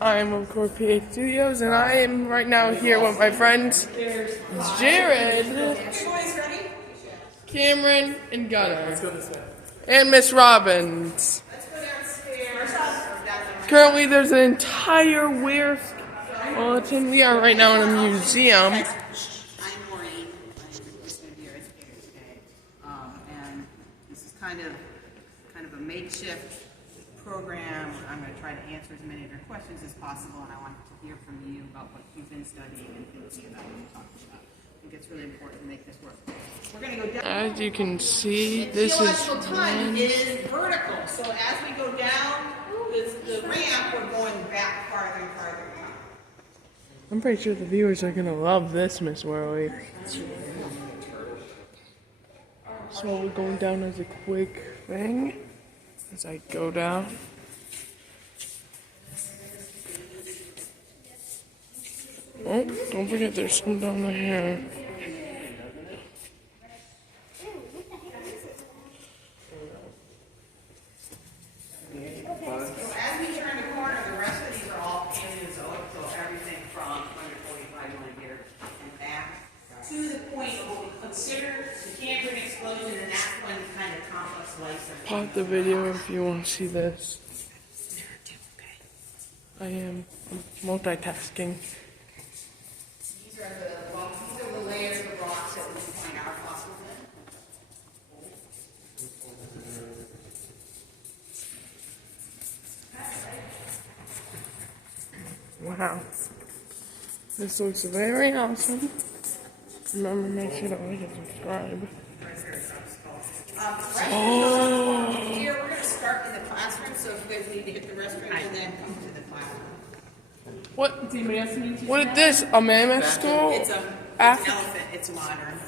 I am of course X-SPHStudios, and I am right now here with my friends Jared, Cameron, and Gunnar, and Miss Robbins. Currently, there's an entire skeleton. We are right now in a museum. I'm Maureen. I'm going to be your educator today, and this is kind of a makeshift program. I'm going to try to answer as many of your questions as possible, and I want to hear from you about what you've been studying and thinking about when you're talking about. I think it's really important to make this work. We're going to go down. As you can see, this is time is vertical. So as we go down the ramp, we're going back farther and farther down. I'm pretty sure the viewers are gonna love this, Miss Worley. So we're going down as a quick thing as I go down. Oh, don't forget there's some down there. As we turn the corner, the rest of these are all Paleozoic, so everything from 145 million years and back to the point of what we consider the Cambrian explosion, and that's when kind of complex life. Pause the video if you want to see this. I am multitasking. These are the layers of rocks that we find our fossils in. Wow. This looks very awesome. Remember, make sure to like and subscribe. Here, we're going to start in the classroom, so if you guys need to hit the restroom and then come to the classroom. What is this? A mammoth skull? It's an elephant. It's modern.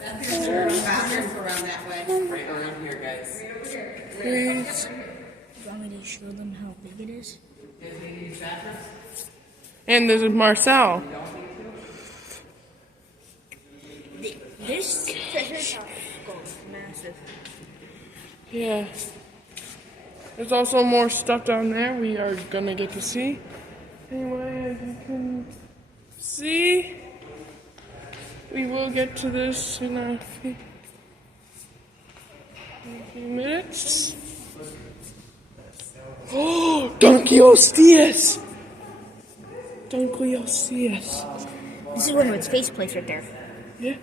Bathrooms around that way. Right around here, guys. Please. You want me to show them how big it is? And this is Marcel. This treasure house is massive. Yeah. There's also more stuff down there we are gonna get to see. Anyway, as you can see, we will get to this in a few minutes. Oh, Dunkeosteus! Dunkeosteus. This is one of its faceplates right there. Yeah.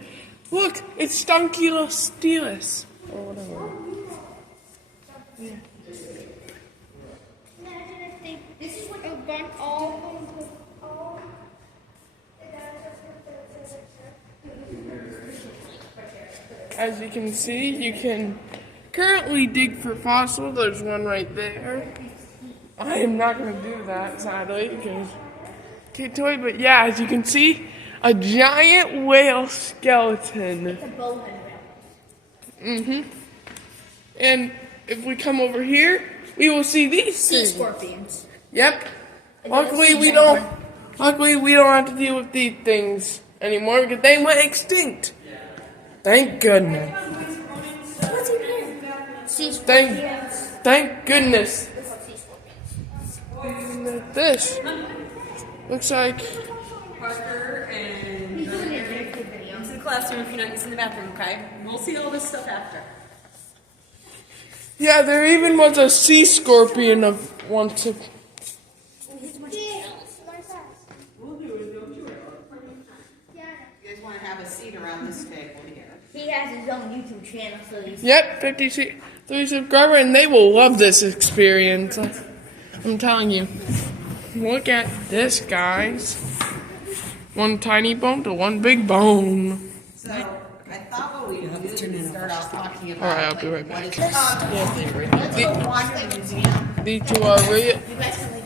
Look, it's Dunkeosteus. Or whatever. Yeah. This is what they've done all. As you can see, you can currently dig for fossils. There's one right there. I am not going to do that, sadly, because can't toy. But yeah, as you can see, a giant whale skeleton. It's a bowhead whale. Mm-hmm. And if we come over here, we will see these Sea things. scorpions. Yep. Luckily, we don't have to deal with these things anymore because they went extinct. Thank goodness. What's in here? Sea scorpions. Thank goodness. Sea scorpions. This looks like. Parker and into the classroom if you're not using the bathroom, okay? We'll see all this stuff after. Yeah, there even was a sea scorpion of once. We'll do it, don't you? You guys want to have a seat around this table here? He has his own YouTube channel, so he's. Yep, 53 subscribers, and they will love this experience. I'm telling you. Look at this, guys. One tiny bone to one big bone. So, I thought what we would do is start off talking about. All right, I'll be right back. Let's go wander the museum. These two are real.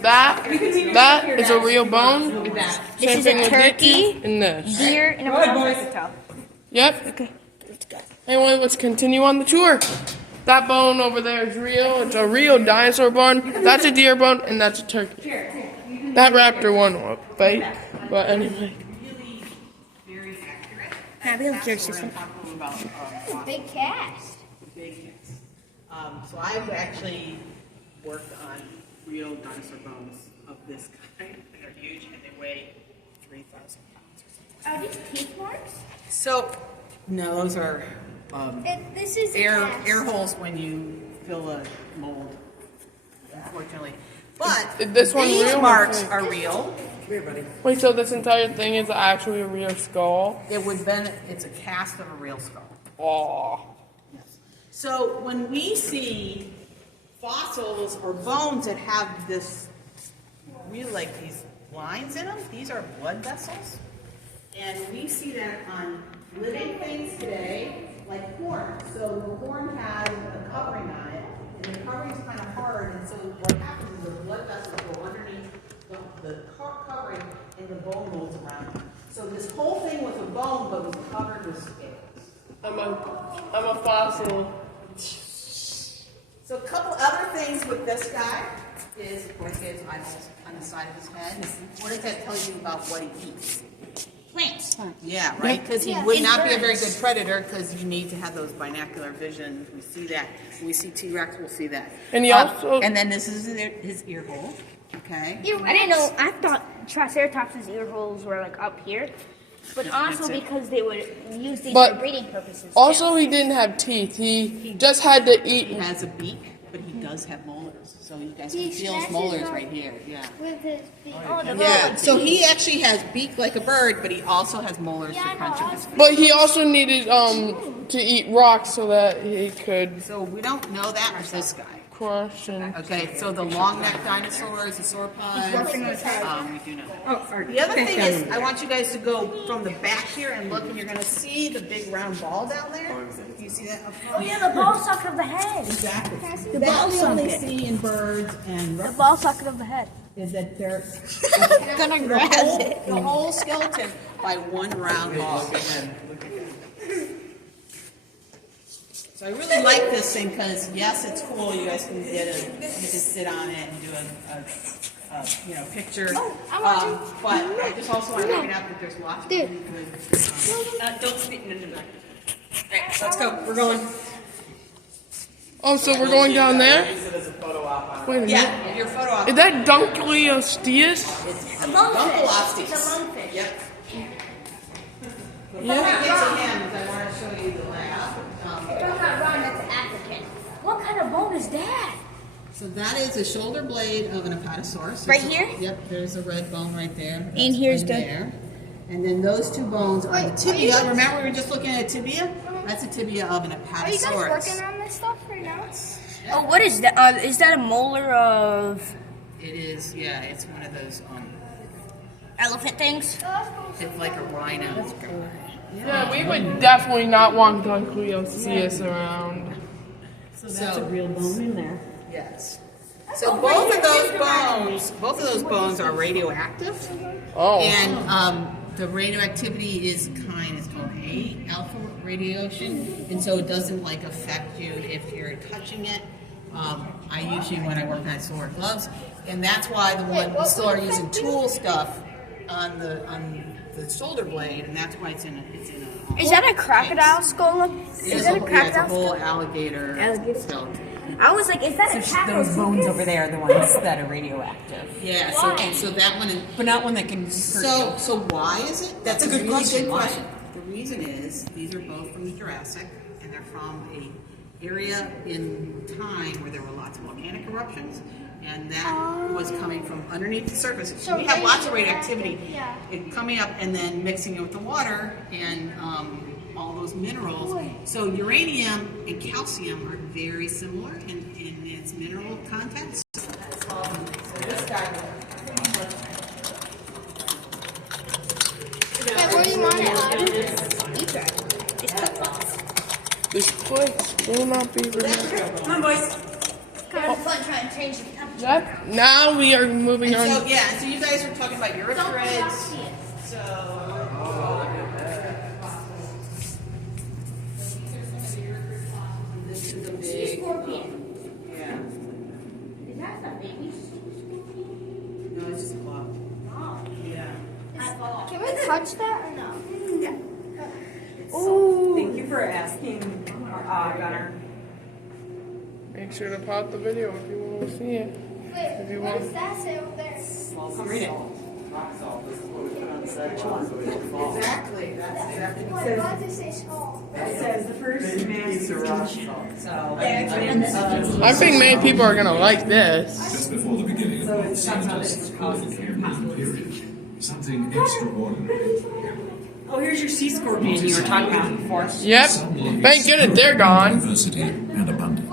That is a real bone. This Same is thing a with turkey, and this. deer, and a mouse. Yep. Okay. Anyway, let's continue on the tour. That bone over there is real. It's a real dinosaur bone. That's a deer bone, and that's a turkey. That raptor one was fake, but anyway. Very accurate. Yeah, we don't care, That's what sister. we're talking about. Big cast. Big hits. So I've actually worked on real dinosaur bones of this kind. They're huge and they weigh 3,000 pounds or something. Are these teeth marks? So, no, those are This is air holes when you fill a mold, unfortunately. But Is this one these real or marks fake? are real. Wait, so this entire thing is actually a real skull? It's a cast of a real skull. Aw. Yes. So when we see fossils or bones that have this, really like these lines in them, these are blood vessels. And we see that on living things today, like corn. So the corn has a covering on it, and the covering is kind of hard, and so what happens is the blood vessels go underneath the covering, and the bone rolls around. So this whole thing was a bone, but was covered with scales. I'm a fossil. So a couple other things with this guy is, of course, he has eyeballs on the side of his head. What does that tell you about what he eats? plants. Yeah, right? Because he would not be a very good predator because you need to have those binocular vision. We see that. When we see T-Rex, we'll see that. And he also... And then this is his ear hole. Okay? I didn't know. I thought Triceratops' ear holes were like up here, but also because they would use these for breeding purposes. Also, he didn't have teeth. He just had to eat. He has a beak, but he does have molars. So you guys can feel his molars right here. Yeah. With his beak. Yeah. So he actually has beak like a bird, but he also has molars to crunch up his. But he also needed to eat rocks so that he could So we don't know that with this guy. crush and... Okay, so the long-necked dinosaurs, the sauropods, we do know that. Oh, The other thing is, I want you guys to go from the back here and look, and you're going to see the big round ball down there. Do you see that up front? Oh yeah, the ball socket of the head. Exactly. The That ball we only socket. see in birds and The ball socket of the head. is that they're Gonna grab it. the whole skeleton by one round ball. So I really like this thing because yes, it's cool. You guys can get you can sit on it and do a picture. But I just also want to point out that there's lots of really good. don't speak into that. Alright, let's go. We're going. Oh, so we're going down there? Wait a minute. Yeah, your photo op. Is that Dunkleosteus? It's A monkfish. Dunkleosteus. It's a monkfish. Yep. Before I get to him, I want to show you the lab. That's not wrong, that's African. What kind of bone is that? So that is a shoulder blade of an apatosaurus. Right here? Yep, there's a red bone right there. And here's right the- there. And then those two bones are the tibia. Remember we were just looking at tibia? That's a tibia of an Are you guys apatosaurus. working on this stuff right now? Oh, what is that? Is that a molar of It is, yeah, it's one of those, elephant things? it's like a rhino. Yeah, we would definitely not want Dunkleosteus around. So that's a real bone in there. Yes. So both of those bones are radioactive. Oh. And the radioactivity is called A alpha radiation, and so it doesn't like affect you if you're touching it. I usually, when I work on it, still wear gloves, and that's why we still are using tool stuff on the shoulder blade, and that's why it's in a. Is that a crocodile skull? Is that a It's a crocodile whole skull? alligator skeleton. I was like, is that a cat? Those bones over there are the ones that are radioactive, Yeah, so that one. but not one that can. So why is it? That's a good really question. Good Why? question. The reason is these are both from the Jurassic, and they're from a area in time where there were lots of volcanic eruptions, and that was coming from underneath the surface. So we have lots of radioactivity coming up and then mixing it with the water and all those minerals. So uranium and calcium are very similar in its mineral content. So this guy. Where do you want it? This place will not be removed. Come on, boys. Kind of fun trying to change the temperature. That, now we are moving on. So yeah, so you guys are talking about urethrids. So this is a big yeah. Is that the baby? No, it's just a claw. Yeah. Can we touch that or no? Thank you for asking, Gunnar. Make sure to pause the video if you want to see it. If you want. Come read it. Exactly, that's exactly what It says the first mass extinction. So, I think many people are gonna like this. Just before the beginning of so Los it's something Santos, that's causing period. Something extraordinary. Oh, here's your sea scorpion you were talking about before. Yep. Thank goodness they're gone. Diversity and abundance.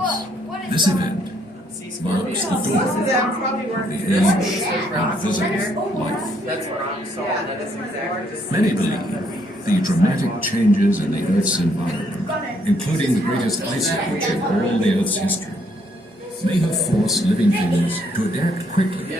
This event marks the dawn, that probably works. the age of visible life. That's rock salt. Many believe the dramatic changes in the Earth's environment, including the greatest ice age in all the Earth's history, may have forced living things to adapt quickly.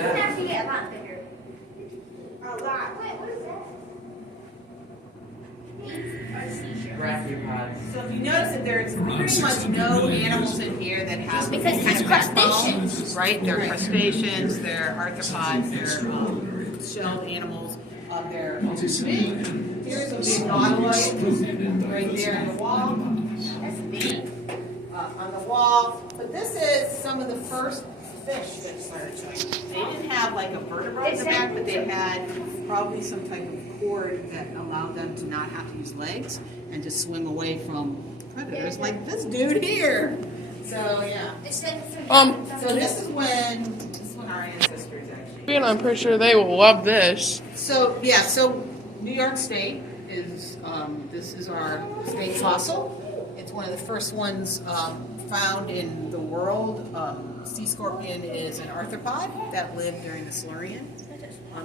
So if you notice that there's pretty much no animals in here that have Because kind it's of crustaceans. right? They're crustaceans, they're arthropods, they're shelled animals. They're big. Here's a big nautiloid right there on the wall. That's big. On the wall. But this is some of the first fish that started showing. They didn't have like a vertebrae in the back, but they had probably some type of cord that allowed them to not have to use legs and to swim away from predators like this dude here. So yeah. So this is when our ancestors actually. And I'm pretty sure they will love this. So yeah, so New York State is this is our state fossil. It's one of the first ones found in the world. Sea scorpion is an arthropod that lived during the Silurian.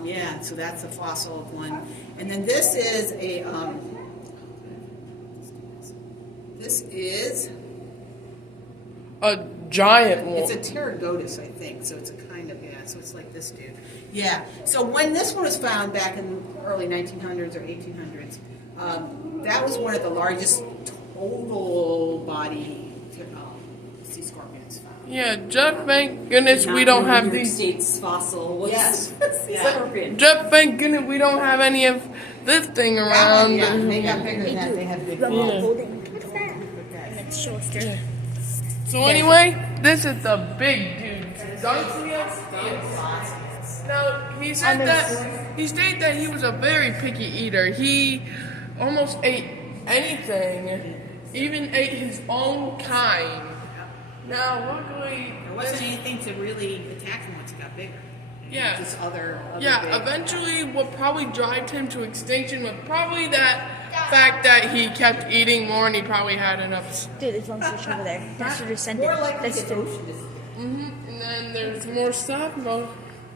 Yeah, so that's a fossil of one. And then this is a A giant it's one. a pterygotus, I think. So it's a kind of so it's like this dude. Yeah. So when this one was found back in the early 1900s or 1800s, that was one of the largest total body sea scorpions found. Yeah, Jeff, thank goodness we don't have New York these. State's fossil was Yes. sea scorpion. Jeff, thank goodness we don't have any of this thing That around. one, yeah, they got bigger than that. They had big So anyway, this is the big dude. Dunkleus. Now he stated that he was a very picky eater. He almost ate anything, even ate his own kind. Now luckily, There wasn't anything to really attack him once he got bigger. yeah. Just other Yeah, big- eventually what probably drive him to extinction was probably that fact that he kept eating more and he probably had enough. Dude, there's one fish over there. That's your descendant. More like That's the the ocean. And then there's more stuff, but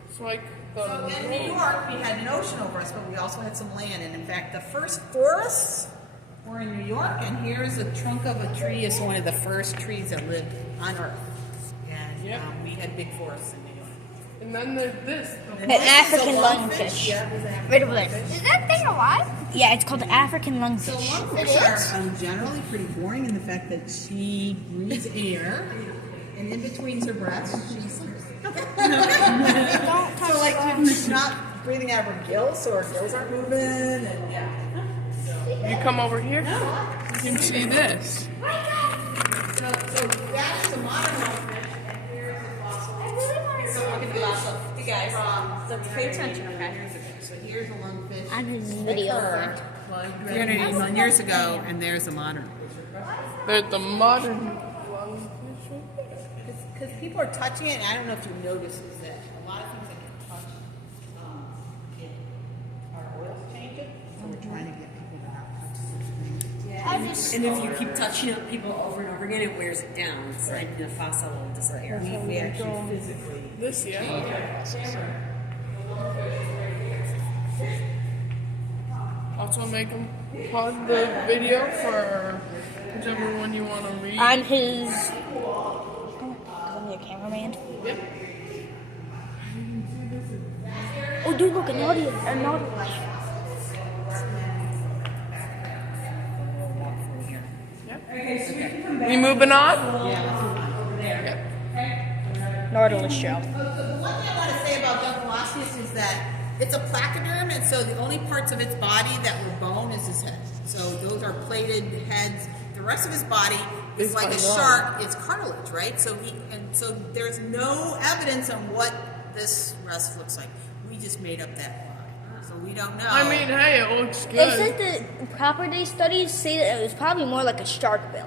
it's like So in New York, we had an ocean over us, but we also had some land. And in fact, the first forests were in New York. And here's a trunk of a tree. It's one of the first trees that lived on Earth. And Yep. we had big forests in New York. And then there's this. An African lungfish. Yeah, it was an African Right over there. lungfish. Is that thing alive? Yeah, it's called the African So lungfish. lungfish are generally pretty boring in the fact that she breathes air, and in between her breaths, she's so like she's not breathing out of her gills, so her gills aren't moving, and yeah. You come over here, you can see this. So that's the modern lungfish, and here's the fossil. You guys, From pay attention, okay? So here's a lungfish. On his video. Her 381 years ago, and there's a modern. There's the modern. Because people are touching it, and I don't know if you notice, is that a lot of things that you touch, our oils change it. So we're trying to get people to not touch it. And if you keep touching it people over and over again, it wears it down. It's like the fossil will disappear. We actually physically. This, yeah. Also make him pause the video for whichever one you want to read. On his. I'm your cameraman. Yep. Oh, dude, look, a nautilus. We moving on? Nautilus shell. The one thing I want to say about Dunkleosteus is that it's a placoderm, and so the only parts of its body that were bone is his head. So those are plated heads. The rest of his body is It's like a unknown. shark, it's cartilage, right? So there's no evidence on what this rest looks like. We just made up that line. So we don't know. I mean, hey, it looks It good. said the property studies say that it was probably more like a shark build.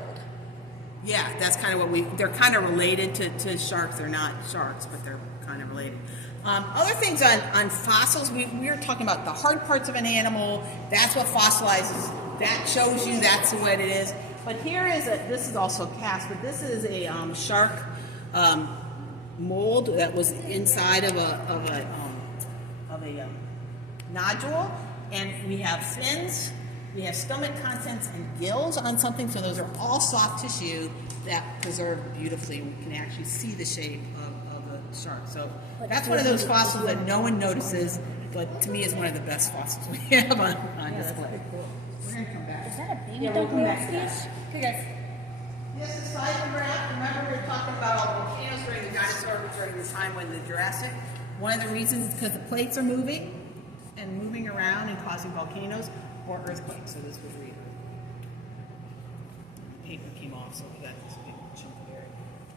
Yeah, that's kind of what they're kind of related to sharks. They're not sharks, but they're kind of related. Other things on fossils, we were talking about the hard parts of an animal. That's what fossilizes. That shows you that's what it is. But here is this is also cast, but this is a shark mold that was inside of a nodule, and we have fins, we have stomach contents and gills on something, so those are all soft tissue that preserve beautifully. We can actually see the shape of a shark. So that's one of those fossils that no one notices, but to me is one of the best fossils we have on display. We're going to come back. Is that a baby? Yeah, we'll come back to that. Yes. Okay, guys. This is seismograph. Remember we were talking about all volcanoes during the dinosaurs during the time when the Jurassic. One of the reasons is because the plates are moving and moving around and causing volcanoes or earthquakes. So this was real. The paper came off, so we got this big chunk of area.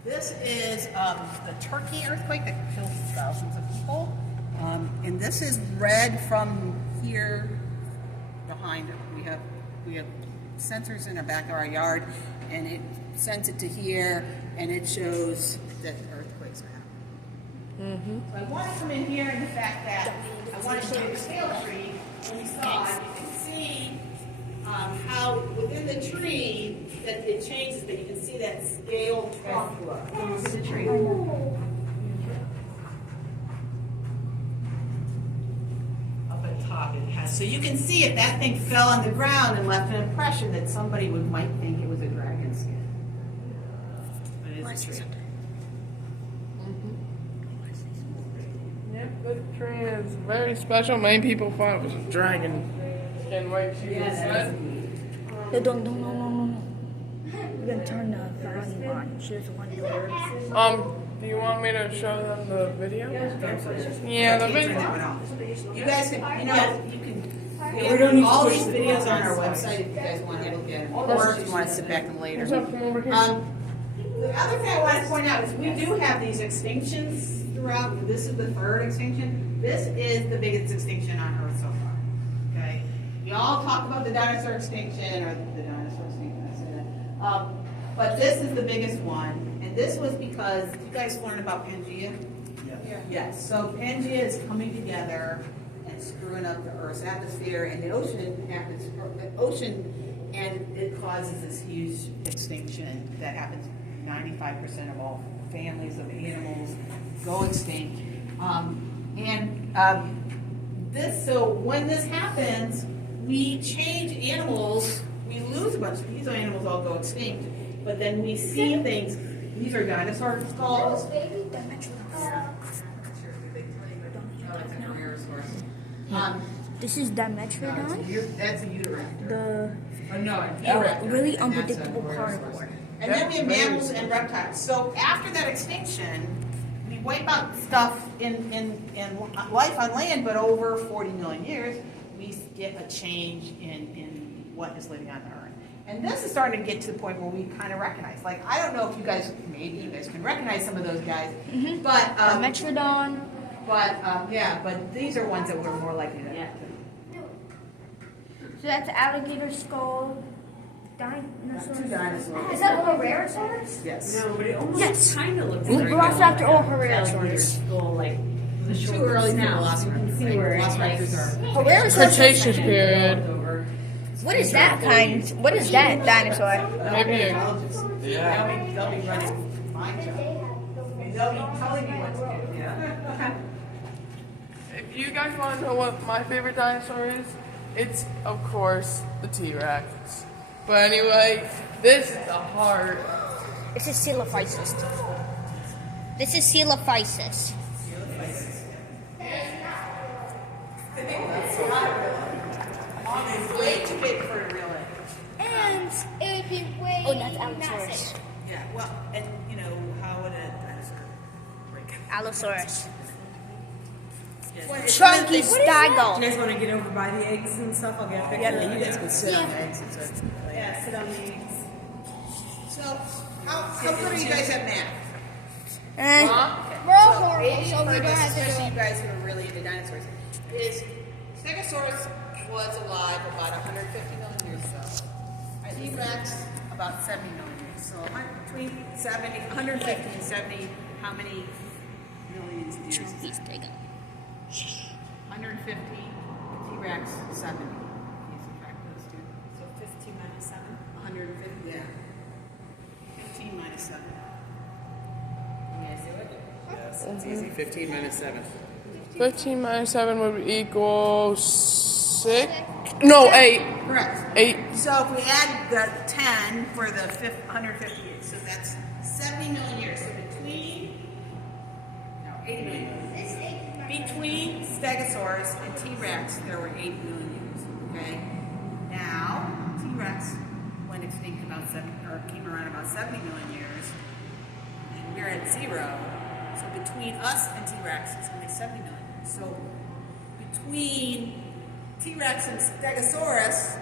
This is the Turkey earthquake that killed thousands of people. And this is red from here behind it. We have sensors in the back of our yard, and it sends it to here, and it shows that earthquakes are happening. So I want to come in here in the fact that I want to show you the scale tree. When we saw it, you can see how within the tree that it changes, but you can see that scale within the tree. Up at top it has, so you can see it, that thing fell on the ground and left an impression that somebody might think it was a dragon skin. But it is a tree. Yep, this tree is very special. Many people thought it was a dragon skin, like she said. No, no. We're gonna turn the volume on. She doesn't want to hear. Do you want me to show them the video? Yeah, the video. You guys can, you can, all these videos on our website if you guys want to look at them, or if you want to sit back and later. What's up from over here? The other thing I want to point out is we do have these extinctions throughout. This is the third extinction. This is the biggest extinction on Earth so far. Okay, we all talk about the dinosaur extinction or the dinosaur extinction. I say that. But this is the biggest one, and this was because you guys learned about Pangea. Yeah. Yes. So Pangea is coming together and screwing up the Earth's atmosphere and the ocean, and it causes this huge extinction that happens. 95% of all families of animals go extinct. So when this happens, we change animals. We lose a bunch. These animals all go extinct. But then we see things. These are dinosaur skulls. This is Dimetrodon, That's a uterine. the really unpredictable carnivore. And then we have mammals and reptiles. So after that extinction, we wipe out stuff in life on land, but over 40 million years, we get a change in what is living on the Earth. And this is starting to get to the point where we kind of recognize. Like, I don't know if you guys, maybe you guys can recognize some of those guys, but Dimetrodon. But these are ones that we're more likely to. Yeah. So that's alligator skull. Dinosaurs. Two dinosaurs. Is that Herrerasaurus? Yes. No, but it almost Yes. kind of looks We like glossed after all alligator Herrerasaurus. skull, like the Too short early for snout. velociraptors. You can see where it's like Herrerasaurus. Cretaceous period. over. What is that kind? What is that dinosaur? Maybe a, They'll be running fine job. They'll be telling me what to do. Yeah. if you guys want to know what my favorite dinosaur is, it's of course the T-Rex. But anyway, this is the heart. This is Coelophysis. This is Coelophysis. It's way too big for a real egg. And it'd be way. Oh, that's Allosaurus. Yeah, well, and you know, how would a dinosaur break? Allosaurus. It's Chunky You Stygol. guys want to get over by the eggs and stuff? I'll get a picture. Yeah, you guys can sit on the eggs and stuff. Yeah, sit on the eggs. So, how good are you guys at math? We're all So, horrible, maybe so for we don't this, have to especially do you guys who are really into dinosaurs, is Stegosaurus was alive about 150 million years ago. T-Rex about 70 million years. So between 150 and 70, how many millions of years? 150, T-Rex 70. You subtract those two. So 15 minus 7. 150, yeah. 15 minus 7. You guys do it? Yes, it's easy. 15 minus 7. 15 minus 7 would equal 6. No, 8. Correct. 8. So if we add the 10 for the 150 years, so that's 70 million years. So between, no, 80 million. Between Stegosaurus and T-Rex, there were 80 million years. Okay. Now T-Rex went extinct about 7, or came around about 70 million years, and we're at 0. So between us and T-Rex, it's only 70 million years. So between T-Rex and Stegosaurus,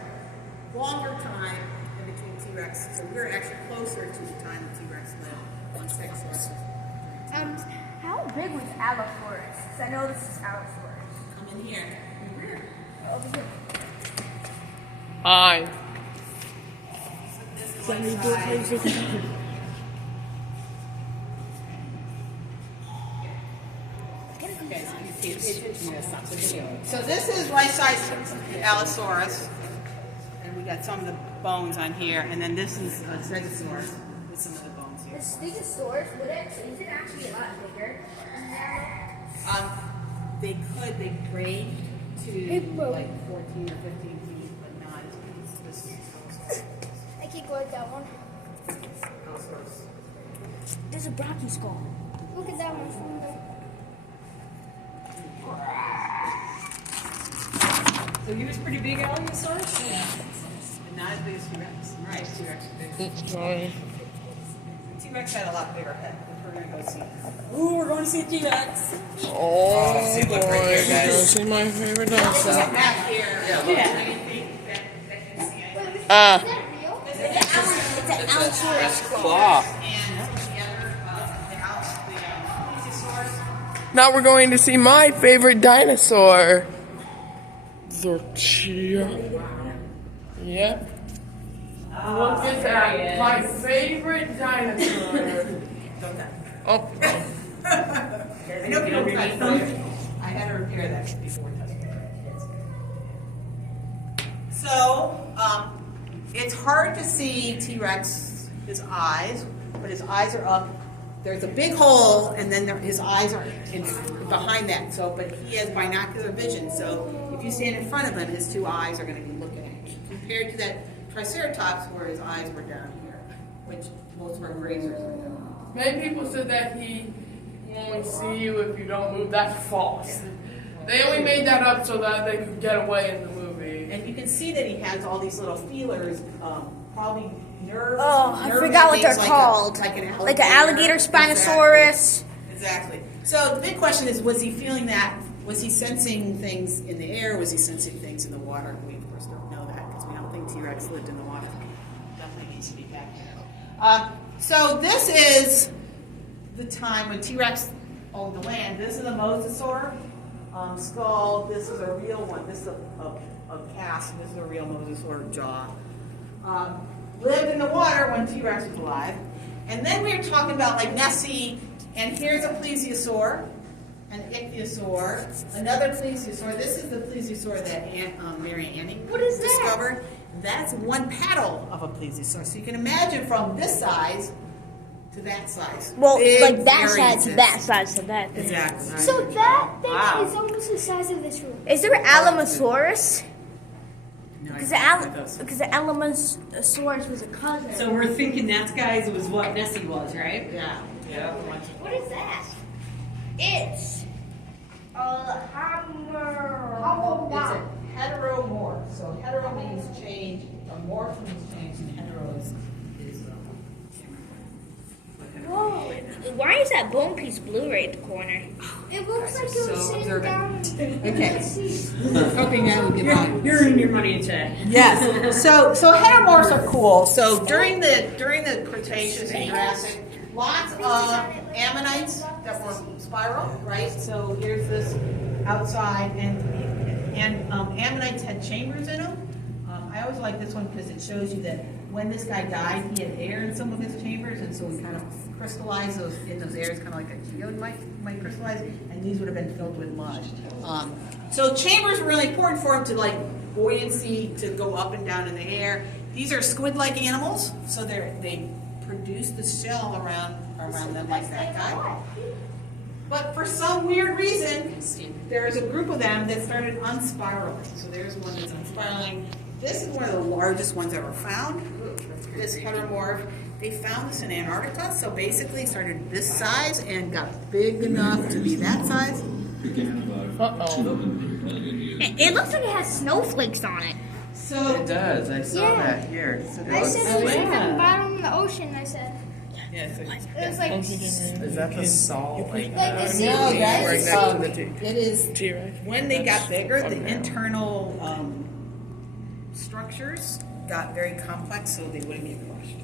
longer time than between T-Rex. So we're actually closer to the time that T-Rex lived on Stegosaurus. How big was Allosaurus? Because I know this is Allosaurus. Come in here. Over here. I. This is one side. Okay, so you pay attention to this. So this is life-size Allosaurus, and we got some of the bones on here, and then this is a Stegosaurus with some of the bones The here. Stegosaurus, is it actually a lot bigger? They range to like 14 or 15 feet, but not as big as this Allosaurus. I can't go at that one. Allosaurus. There's a Brocky skull. Look at that one from the... So he was pretty big, Allosaurus? Yeah. But not as big as T-Rex. Right, T-Rex is big. Sorry. T-Rex had a lot bigger head, which we're going to go see. Ooh, we're going to see T-Rex. Oh, see, look boy. right here, Go guys. see my favorite Look dinosaur. at back here. Yeah. Anything that can see anything? It's an Allosaurus. Claw. And the other, the plesiosaurs. Now we're going to see my favorite dinosaur. The cheer. Yep. Look at that. My favorite dinosaur. Oh. I know people try to touch it. I had to repair that before touching it. So, it's hard to see T-Rex, his eyes, but his eyes are up. There's a big hole, and then his eyes are behind that. So, but he has binocular vision. So, if you stand in front of him, his two eyes are going to be looking at you. Compared to that Triceratops, where his eyes were down here, which most of our grazers are down. Many people said that he only see you if you don't move. That's false. They only made that up so that they could get away in the movie. And you can see that he has all these little feelers, probably nerves. Oh, I nerve forgot what they're endings called. Like an Like an alligator Spinosaurus. Exactly. So the big question is, was he feeling that? Was he sensing things in the air? Was he sensing things in the water? We, of course, don't know that because we don't think T-Rex lived in the water. Definitely needs to be back there. So this is the time when T-Rex owned the land. This is a mosasaur skull. This is a real one. This is a cast. And this is a real mosasaur jaw. Lived in the water when T-Rex was alive. And then we were talking about like Nessie, and here's a plesiosaur, an ichthyosaur, another plesiosaur. This is the plesiosaur that Mary Anning discovered. That's one paddle of a plesiosaur. So you can imagine from this size to that size. Well, Big like that size variances. to that size to that. Exactly. So that thing Wow. is almost the size of this room. Is there an Alamosaurus? No, Because exactly. the Alamosaurus was a cousin. So we're thinking that guy's was what Nessie was, right? Yeah. Yeah. What is that? It's a hammer. It's a heteromorph. So hetero means change, a morph means change, and hetero is Whoa. Why is that bone piece blue right at the corner? It looks like it So was sitting observant. down. Okay. Hoping that would get by. You're earning your money today. Yes. So heteromorphs are cool. So during the Cretaceous and Jurassic, lots of ammonites that were spiral, right? So here's this outside, and ammonites had chambers in them. I always like this one because it shows you that when this guy died, he had air in some of his chambers, and so we kind of crystallized those in those areas, kind of like a geode might crystallize, and these would have been filled with mud. So chambers were really important for him to like buoyancy to go up and down in the air. These are squid-like animals, so they produce the shell around them like that guy. But for some weird reason, there's a group of them that started unspiraling. So there's one that's unspiraling. This is one of the largest ones ever found, this heteromorph. They found this in Antarctica, so basically started this size and got big enough to be that size. It looks like it has snowflakes on it. So It does. I saw Yeah. that here. So I said it was yeah. from the bottom of the ocean. I said yes, it was like is that the salt? Like the no, sea. that's next to the it is T-Rex. when they got bigger, the Thumbnail. internal structures got very complex, so they wouldn't get crushed.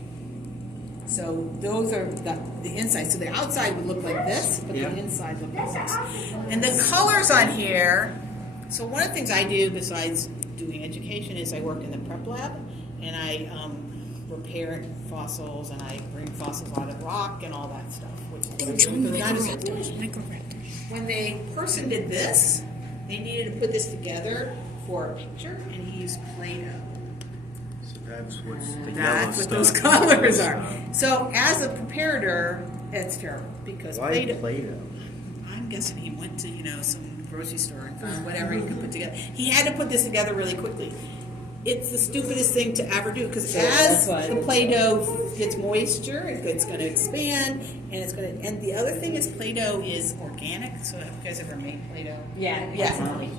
So those are the inside. So the outside would look like this, but the inside looked like this. And the colors on here. So one of the things I do besides doing education is I work in the prep lab, and I repair fossils, and I bring fossils out of rock and all that stuff. Which is what I do with the dinosaurs. When the person did this, they needed to put this together for a picture, and he used Play-Doh. That's what those colors are. So as a preparator, it's terrible because Play-Doh. I'm guessing he went to some grocery store and found whatever he could put together. He had to put this together really quickly. It's the stupidest thing to ever do because as the Play-Doh gets moisture, it's going to expand, and it's going to. And the other thing is Play-Doh is organic. So have you guys ever made Play-Doh? Yeah. Yeah.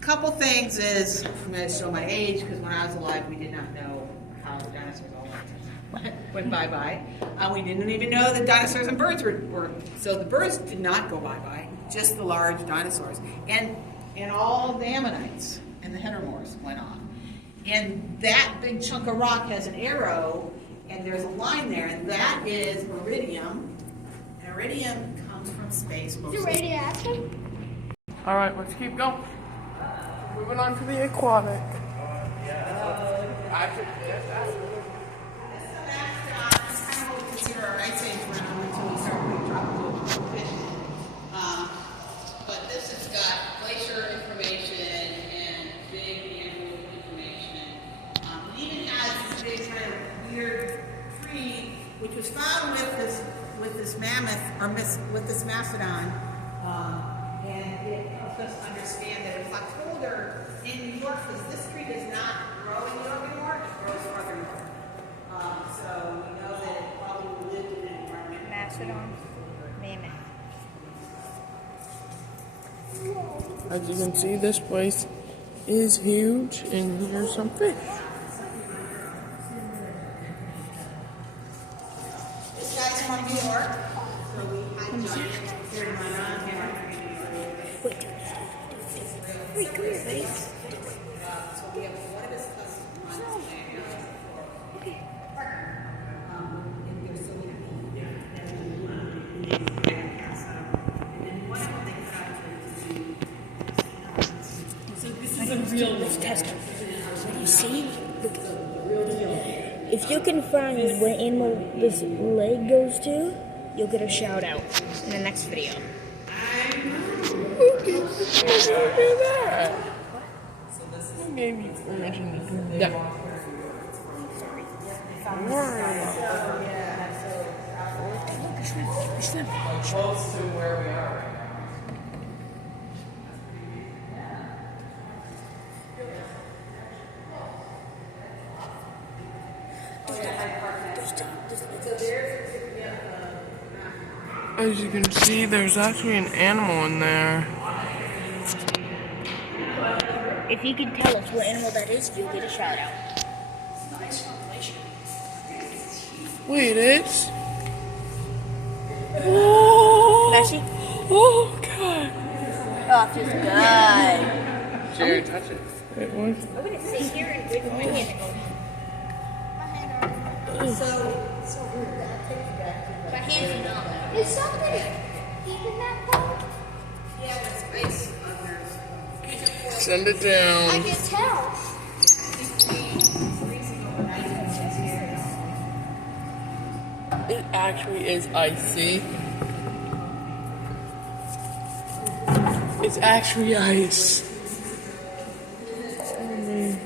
Couple things is I'm going to show my age because when I was alive, we did not know how the dinosaurs all went bye-bye. We didn't even know that dinosaurs and birds were. So the birds did not go bye-bye, just the large dinosaurs. And all the ammonites and the heteromorphs went on. And that big chunk of rock has an arrow, and there's a line there, and that is iridium. And iridium comes from space Is it mostly. radioactive? All right, let's keep going. Moving on to the aquatic. Consider our ice age round until we start putting tropical fish. But this has got glacier information and big animal information. It even has this big kind of weird tree, which was found with this mammoth or with this mastodon, and it helps us understand that it's much older in New York because this tree does not grow in New York anymore; it grows farther north. So we know that it probably lived in an environment. Mastodon. Mammoth. As you can see, this place is huge, and here's some fish. This guy's from New York, so we had giant here in my Wait, come here, buddy. So we have one of his cousins on his land. And they're so happy. And then one of them they cut out to So this is a real Test it. What you see? Look. If you can find what animal this leg goes to, you'll get a shout out in the next video. Who gave you that? Who gave you permission to do that? Close to where we are right now. As you can see, there's actually an animal in there. If you can tell us what animal that is, you'll get a shout out. Wait, it's Oh, Messi? oh God. Oh, it feels good. Jared, touch it. Wait, what? I'm gonna sit here and wait for my hand to go. My hand's numb. Is something keeping that part? Yeah, there's ice under. Send it I down. can tell. It actually is icy. It's actually ice. Oh man.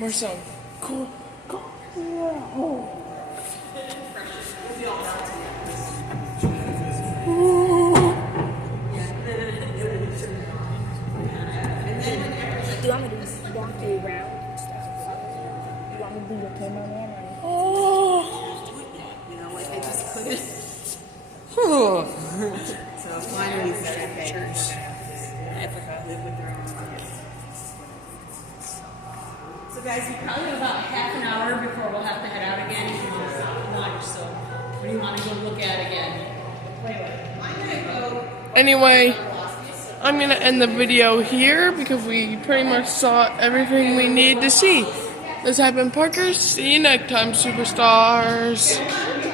Marcel, go. Do you want me to walk you around and stuff? You want me to be your cameraman or? Oh. You know, like I just couldn't. Oh. So finally, he said, okay. Africa, live with their own lives. So guys, we probably have about half an hour before we'll have to head out again for lunch. So what do you want to go look at again? Anyway, I'm gonna end the video here because we pretty much saw everything we need to see. This has been Parker. See you next time, superstars.